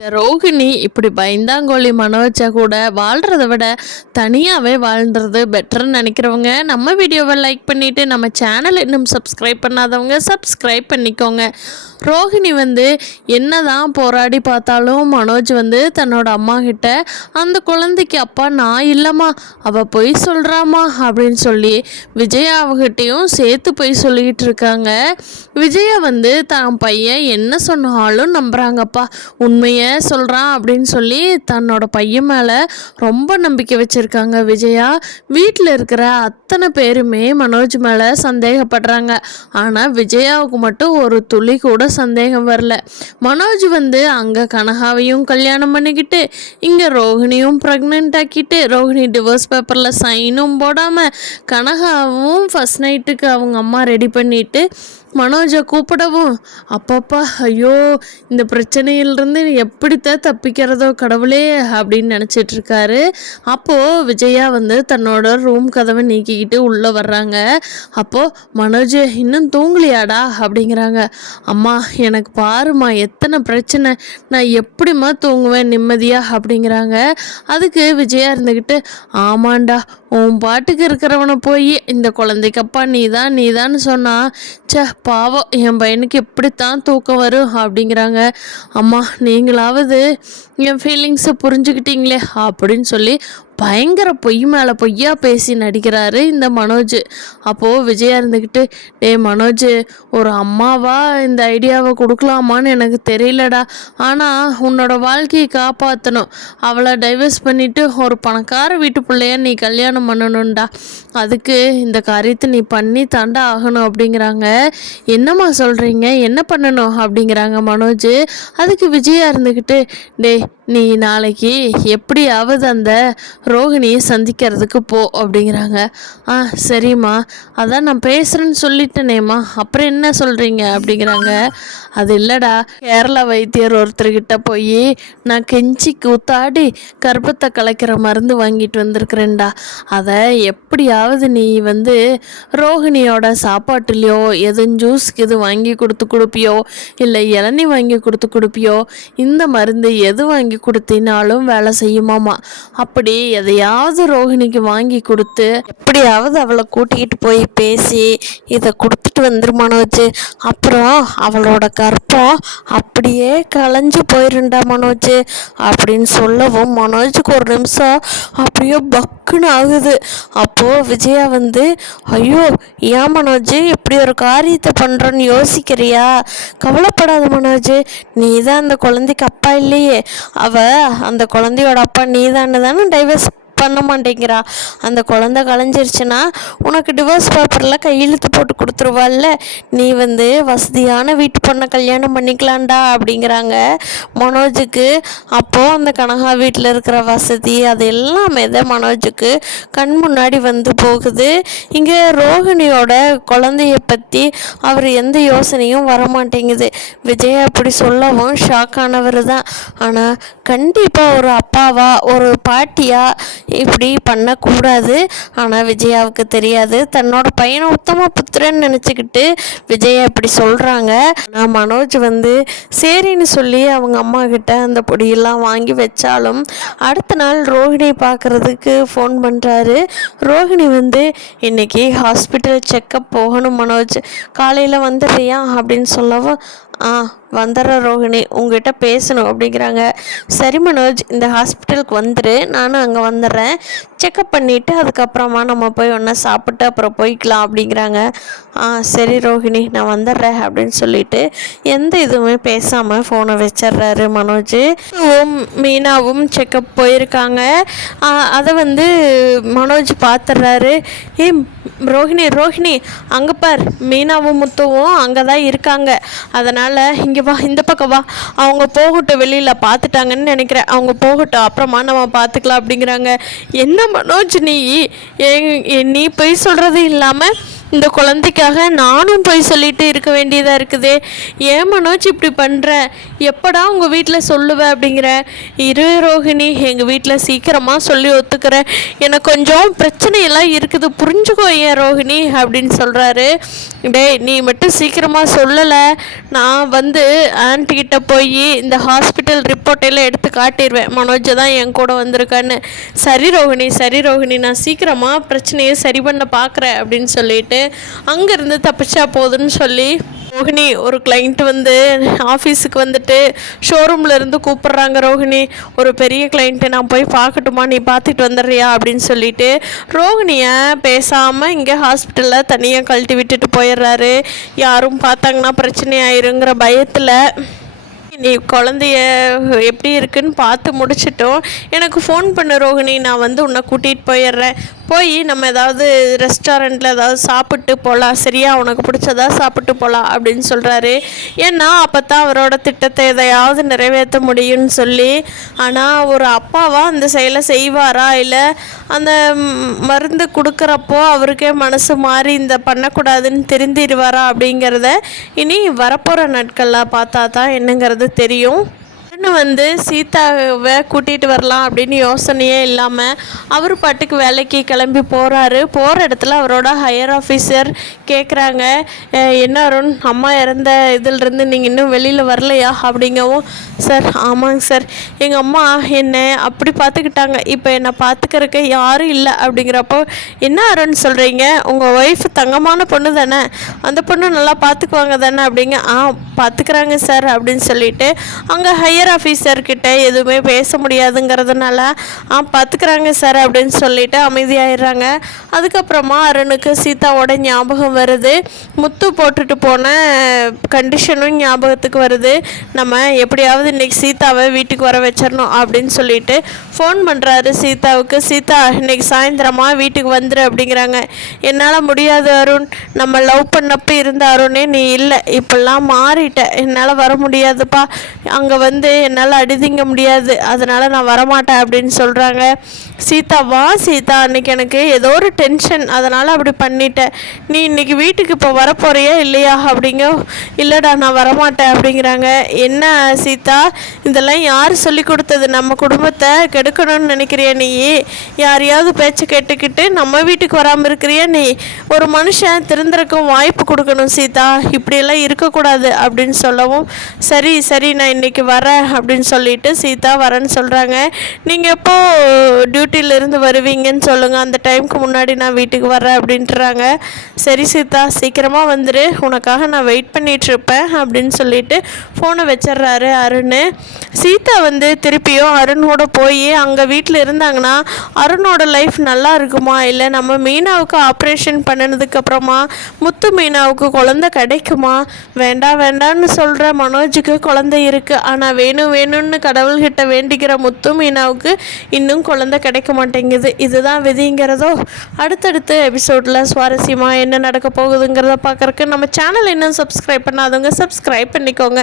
ரோகிணி இப்படி பயந்தாங்கோழி மன வச்சா கூட வாழ்கிறத விட தனியாகவே வாழ்ந்துறது பெட்டர்ன்னு நினைக்கிறவங்க நம்ம வீடியோவை லைக் பண்ணிவிட்டு நம்ம சேனல் இன்னும் சப்ஸ்கிரைப் பண்ணாதவங்க சப்ஸ்கிரைப் பண்ணிக்கோங்க. ரோகிணி என்னதான் போராடி பார்த்தாலும் மனோஜ் தன்னோட அம்மா கிட்ட அந்த குழந்தைக்கு அப்பா நான் இல்லைம்மா அவள் பொய் சொல்கிறாம்மா அப்படின்னு சொல்லி விஜயா அவகிட்டையும் சேர்த்து போய் சொல்லிக்கிட்டு இருக்காங்க. விஜயா தான் பையன் என்ன சொன்னாலும் நம்புகிறாங்கப்பா, உண்மையை சொல்கிறான் அப்படின்னு சொல்லி தன்னோட பையன் மேலே ரொம்ப நம்பிக்கை வச்சுருக்காங்க விஜயா. வீட்டில் இருக்கிற அத்தனை பேருமே மனோஜ் மேலே சந்தேகப்படுறாங்க. ஆனால் விஜயாவுக்கு மட்டும் ஒரு துளி கூட சந்தேகம் வரல. மனோஜ் அங்கே கனகாவையும் கல்யாணம் பண்ணிக்கிட்டு இங்கே ரோஹிணியும் ப்ரெக்னென்ட் ஆக்கிட்டு ரோஹிணி டிவோர்ஸ் பேப்பரில் சைனும் போடாமல் கனகாவும் ஃபஸ்ட் நைட்டுக்கு அவங்க அம்மா ரெடி பண்ணிவிட்டு மனோஜை கூப்பிடவும் அப்பப்பா ஐயோ இந்த பிரச்சனையிலிருந்து எப்படித்தான் தப்பிக்கிறதோ கடவுளே அப்படின்னு நினச்சிட்டு இருக்காரு. அப்போது விஜயா தன்னோட ரூம் கதவை நீக்கிக்கிட்டு உள்ளே வர்றாங்க. அப்போது மனோஜ் இன்னும் தூங்கலையாடா அப்படிங்கிறாங்க. அம்மா எனக்கு பாருமா எத்தனை பிரச்சனை, நான் எப்படிம்மா தூங்குவேன் நிம்மதியாக அப்படிங்கிறாங்க. அதுக்கு விஜயா இருந்துக்கிட்டு ஆமாண்டா உன் பாட்டுக்கு இருக்கிறவனை போய் இந்த குழந்தைக்கப்பா நீதான்னு சொன்னா சே பாவம் என் பையனுக்கு எப்படித்தான் தூக்கம் வரும் அப்படிங்கிறாங்க. அம்மா நீங்களாவது என் ஃபீலிங்ஸை புரிஞ்சுக்கிட்டீங்களே அப்படின்னு சொல்லி பயங்கர பொய் மேலே பொய்யா பேசி நடிக்கிறாரு இந்த மனோஜ். அப்போது விஜயா இருந்துக்கிட்டு மனோஜ் ஒரு அம்மாவா இந்த ஐடியாவை கொடுக்கலாமான்னு எனக்கு தெரியலடா, ஆனால் உன்னோட வாழ்க்கையை காப்பாற்றணும், அவளை டைவர்ஸ் பண்ணிவிட்டு ஒரு பணக்கார வீட்டு பிள்ளைய நீ கல்யாணம் பண்ணணும்டா, அதுக்கு இந்த காரியத்தை நீ பண்ணி தாண்டா ஆகணும் அப்படிங்கிறாங்க. என்னம்மா சொல்கிறீங்க, என்ன பண்ணணும் அப்படிங்கிறாங்க மனோஜ். அதுக்கு விஜயா இருந்துக்கிட்டு நீ நாளைக்கு எப்படியாவது அந்த ரோகிணியை சந்திக்கிறதுக்கு போ அப்படிங்கிறாங்க. சரிம்மா அதான் நான் பேசுகிறேன்னு சொல்லிட்டேனேம்மா அப்புறம் என்ன சொல்கிறீங்க அப்படிங்கிறாங்க. அது இல்லைடா, கேரளா வைத்தியர் ஒருத்தர்கிட்ட போய் நான் கெஞ்சி கூத்தாடி கர்ப்பத்தை கலைக்கிற மருந்து வாங்கிட்டு வந்திருக்கிறேன்டா, அதை எப்படியாவது நீ ரோகிணியோட சாப்பாட்டுலையோ எதுவும் ஜூஸ்க்கு எது வாங்கி கொடுப்பியோ இல்லை இளநீ வாங்கி கொடுப்பியோ, இந்த மருந்து எது வாங்கி கொடுத்தினாலும் வேலை செய்யுமாமா. அப்படி எதையாவது ரோஹிணிக்கு வாங்கி கொடுத்து எப்படியாவது அவளை கூட்டிகிட்டு போய் பேசி இதை கொடுத்துட்டு வந்துருமானோச்சு, அப்புறம் அவளோட கற்பம் அப்படியே கலைஞ்சு போயிருண்டா மனோஜ் அப்படின்னு சொல்லவும் மனோஜுக்கு ஒரு நிமிஷம் அப்படியே பக்குன்னு ஆகுது. அப்போது விஜயா ஐயோ ஏன் மனோஜ் இப்படி ஒரு காரியத்தை பண்ணுறோன்னு யோசிக்கிறியா, கவலைப்படாத மனோஜ், நீ தான் அந்த குழந்தைக்கு அப்பா இல்லையே, அந்த குழந்தையோட அப்பா நீ தானே டைவர்ஸ் பண்ண மாட்டேங்கிறா, அந்த குழந்தை கலைஞ்சிருச்சுன்னா உனக்கு டிவோர்ஸ் பேப்பரில் கையெழுத்து போட்டு கொடுத்துருவாள்ல, நீ வசதியான வீட்டு பொண்ணை கல்யாணம் பண்ணிக்கலாம்டா அப்படிங்கிறாங்க மனோஜுக்கு. அப்போது அந்த கனகா வீட்டில் இருக்கிற வசதி அது எல்லாமே தான் மனோஜுக்கு கண் முன்னாடி போகுது. இங்கே ரோஹிணியோட குழந்தைய பற்றி அவர் எந்த யோசனையும் வரமாட்டேங்குது. விஜய் அப்படி சொல்லவும் ஷாக் ஆனவர் தான். ஆனால் கண்டிப்பாக ஒரு அப்பாவா ஒரு பாட்டியா இப்படி பண்ணக்கூடாது. ஆனால் விஜயாவுக்கு தெரியாது, தன்னோட பையனை உத்தம புத்திரன்னு நினச்சிக்கிட்டு விஜயா இப்படி சொல்கிறாங்க. ஆனால் மனோஜ் சரின்னு சொல்லி அவங்க அம்மா கிட்ட அந்த பொடியெல்லாம் வாங்கி வச்சாலும் அடுத்த நாள் ரோஹிணி பார்க்குறதுக்கு ஃபோன் பண்ணுறாரு. ரோஹிணி இன்னைக்கு ஹாஸ்பிட்டல் செக்கப் போகணும் மனோஜ், காலையில் வந்துடுறியா அப்படின்னு சொல்லவும் வந்துடுற ரோஹிணி உங்ககிட்ட பேசணும் அப்படிங்கிறாங்க. சரி மனோஜ் இந்த ஹாஸ்பிட்டலுக்கு வந்துடு, நானும் அங்கே வந்துடுறேன், செக்கப் பண்ணிவிட்டு அதுக்கப்புறமா நம்ம போய் ஒன்றா சாப்பிட்டு அப்புறம் போய்க்கலாம் அப்படிங்கிறாங்க. சரி ரோஹிணி நான் வந்துடுறேன் அப்படின்னு சொல்லிட்டு எந்த இதுவுமே பேசாமல் ஃபோனை வச்சிட்றாரு மனோஜ். மீனாவும் செக்கப் போயிருக்காங்க. அதை மனோஜ் பார்த்துட்றாரு. ரோஹிணி அங்கே பார், மீனாவும் முத்துவும் அங்கே தான் இருக்காங்க, அதனால் இங்கே வா, இந்த பக்கம் வா, அவங்க போகட்டும், வெளியில் பார்த்துட்டாங்கன்னு நினைக்கிறேன், அவங்க போகட்டும் அப்புறமா நம்ம பார்த்துக்கலாம் அப்படிங்கிறாங்க. என்ன மனோஜ் நீ போய் சொல்கிறது இல்லாமல் இந்த குழந்தைக்காக நானும் போய் சொல்லிட்டு இருக்க வேண்டியதாக இருக்குது. ஏன் மனோஜ் இப்படி பண்ணுற? எப்படா உங்கள் வீட்டில் சொல்லுவேன் அப்படிங்கிற? இரு ரோஹிணி, எங்கள் வீட்டில் சீக்கிரமாக சொல்லி ஒத்துக்கிறேன். எனக்கு கொஞ்சம் பிரச்சனையெல்லாம் இருக்குது, புரிஞ்சுக்கோ ஏன் ரோஹிணி அப்படின்னு சொல்கிறாரு. டேய், நீ மட்டும் சீக்கிரமாக சொல்லலை, நான் ஆன்ட்டிக்கிட்ட போய் இந்த ஹாஸ்பிட்டல் ரிப்போர்ட்டெல்லாம் எடுத்து காட்டிடுவேன் மனோஜை தான் என் கூட வந்திருக்கான்னு. சரி ரோஹிணி, நான் சீக்கிரமாக பிரச்சனையை சரி பண்ண பார்க்குறேன் அப்படின்னு சொல்லிட்டு அங்கேருந்து தப்பிச்சா போதுன்னு சொல்லி ரோஹிணி, ஒரு கிளைண்ட் ஆஃபீஸுக்கு வந்துட்டு ஷோரூமில் இருந்து கூப்பிட்றாங்க. ரோஹிணி, ஒரு பெரிய கிளைண்ட்டு, நான் போய் பார்க்கட்டுமா, நீ பார்த்துட்டு வந்துடுறியா அப்படின்னு சொல்லிட்டு ரோஹிணியை பேசாமல் இங்கே ஹாஸ்பிட்டலில் தனியாக கழட்டி விட்டுட்டு போயிடுறாரு. யாரும் பார்த்தாங்கன்னா பிரச்சனை ஆயிருங்கிற பயத்தில். நீ குழந்தைய எப்படி இருக்குன்னு பார்த்து முடிச்சிட்டோம், எனக்கு ஃபோன் பண்ணு ரோஹிணி, நான் உன்னை கூட்டிகிட்டு போயிடுறேன். போய் நம்ம ஏதாவது ரெஸ்டாரண்ட்டில் ஏதாவது சாப்பிட்டு போகலாம், சரியா, உனக்கு பிடிச்சதா சாப்பிட்டு போகலாம் அப்படின்னு சொல்கிறாரு. ஏன்னா அப்போ தான் அவரோட திட்டத்தை எதையாவது நிறைவேற்ற முடியும்னு சொல்லி. ஆனால் ஒரு அப்பாவா அந்த செயலை செய்வாரா, இல்லை அந்த மருந்து கொடுக்குறப்போ அவருக்கே மனசு மாறி இந்த பண்ணக்கூடாதுன்னு தெரிஞ்சிடுவாரா அப்படிங்கிறத இனி வரப்போகிற நாட்களில் பார்த்தா தான் என்னங்கிறது தெரியும். சீதாவை கூட்டிகிட்டு வரலாம் அப்படின்னு யோசனையே இல்லாமல் அவர் பாட்டுக்கு வேலைக்கு கிளம்பி போகிறாரு. போகிற இடத்துல அவரோட ஹையர் ஆஃபீஸர் கேட்குறாங்க, என்ன அருண், அம்மா இறந்த இதிலிருந்து நீங்கள் இன்னும் வெளியில் வரலையா அப்படிங்கவும், சார் ஆமாங்க சார், எங்கள் அம்மா என்னை அப்படி பார்த்துக்கிட்டாங்க, இப்போ என்னை பார்த்துக்கிறதுக்கு யாரும் இல்லை அப்படிங்கிறப்போ, என்ன அருண் சொல்கிறீங்க, உங்கள் ஒய்ஃப் தங்கமான பொண்ணு தானே, அந்த பொண்ணு நல்லா பார்த்துக்குவாங்க தானே அப்படிங்க. பார்த்துக்கிறாங்க சார் அப்படின்னு சொல்லிட்டு அங்கே ஹையர் ஆஃபீஸர்கிட்ட எதுவுமே பேச முடியாதுங்கிறதுனால பார்த்துக்கிறாங்க சார் அப்படின்னு சொல்லிட்டு அமைதியாகிடுறாங்க. அதுக்கப்புறமா அருணுக்கு சீதாவோட ஞாபகம் வருது, முத்து போட்டுட்டு போன கண்டிஷனும் ஞாபகத்துக்கு வருது. நம்ம எப்படியாவது இன்றைக்கி சீதாவை வீட்டுக்கு வர வச்சிடணும் அப்படின்னு சொல்லிட்டு ஃபோன் பண்ணுறாரு சீதாவுக்கு. சீதா, இன்றைக்கி சாயந்தரமாக வீட்டுக்கு வந்துரு அப்படிங்கிறாங்க. என்னால் முடியாது அருண், நம்ம லவ் பண்ணப்போ இருந்த அருணே நீ இல்லை, இப்பெல்லாம் மாறிட்ட, என்னால் வர முடியாதுப்பா, அங்கே என்னால் அடிதிங்க முடியாது, அதனால் நான் வரமாட்டேன் அப்படின்னு சொல்கிறாங்க. சீதா, வா சீதா, அன்றைக்கி எனக்கு ஏதோ ஒரு டென்ஷன், அதனால் அப்படி பண்ணிட்டேன், நீ இன்றைக்கி வீட்டுக்கு இப்போ வரப்போறியா இல்லையா அப்படிங்க. இல்லைடா, நான் வரமாட்டேன் அப்படிங்கிறாங்க. என்ன சீதா, இதெல்லாம் யார் சொல்லி கொடுத்தது? நம்ம குடும்பத்தை கெடுக்கணும்னு நினைக்கிறியா நீ? யாரையாவது பேச்சு கேட்டுக்கிட்டு நம்ம வீட்டுக்கு வராமல் இருக்கிறியா நீ? ஒரு மனுஷன் திருந்தறக்கும் வாய்ப்பு கொடுக்கணும் சீதா, இப்படியெல்லாம் இருக்கக்கூடாது அப்படின்னு சொல்லவும், சரி சரி நான் இன்றைக்கி வரேன் அப்படின்னு சொல்லிட்டு சீதா வரேன்னு சொல்கிறாங்க. நீங்கள் எப்போ டியூட்டியிலேருந்து வருவீங்கன்னு சொல்லுங்கள், அந்த டைமுக்கு முன்னாடி நான் வீட்டுக்கு வரேன் அப்படின்ட்டுறாங்க. சரி சீதா, சீக்கிரமாக வந்துடு, உனக்காக நான் வெயிட் பண்ணிகிட்ருப்பேன் அப்படின்னு சொல்லிட்டு ஃபோனை வச்சிட்றாரு அருண். சீதா திருப்பியும் அருணோட போய் அங்கே வீட்டில் இருந்தாங்கன்னா அருணோட லைஃப் நல்லா இருக்குமா, இல்லை நம்ம மீனாவுக்கு ஆப்ரேஷன் பண்ணினதுக்கப்புறமா முத்து மீனாவுக்கு குழந்தை கிடைக்குமா? வேண்டான்னு சொல்கிற மனோஜுக்கு குழந்தை இருக்குது, ஆனால் வேணும்னு கடவுள்கிட்ட வேண்டிக்கிற முத்து மீனாவுக்கு இன்னும் குழந்தை கிடைக்க மாட்டேங்குது. இதுதான் விதிங்கிறதோ. அடுத்தடுத்து எபிசோடில் சுவாரஸ்யமாக என்ன நடக்க போகுதுங்கிறத பார்க்குறக்கு நம்ம சேனல் இன்னும் சப்ஸ்கிரைப் பண்ணாதவங்க சப்ஸ்கிரைப் பண்ணிக்கோங்க.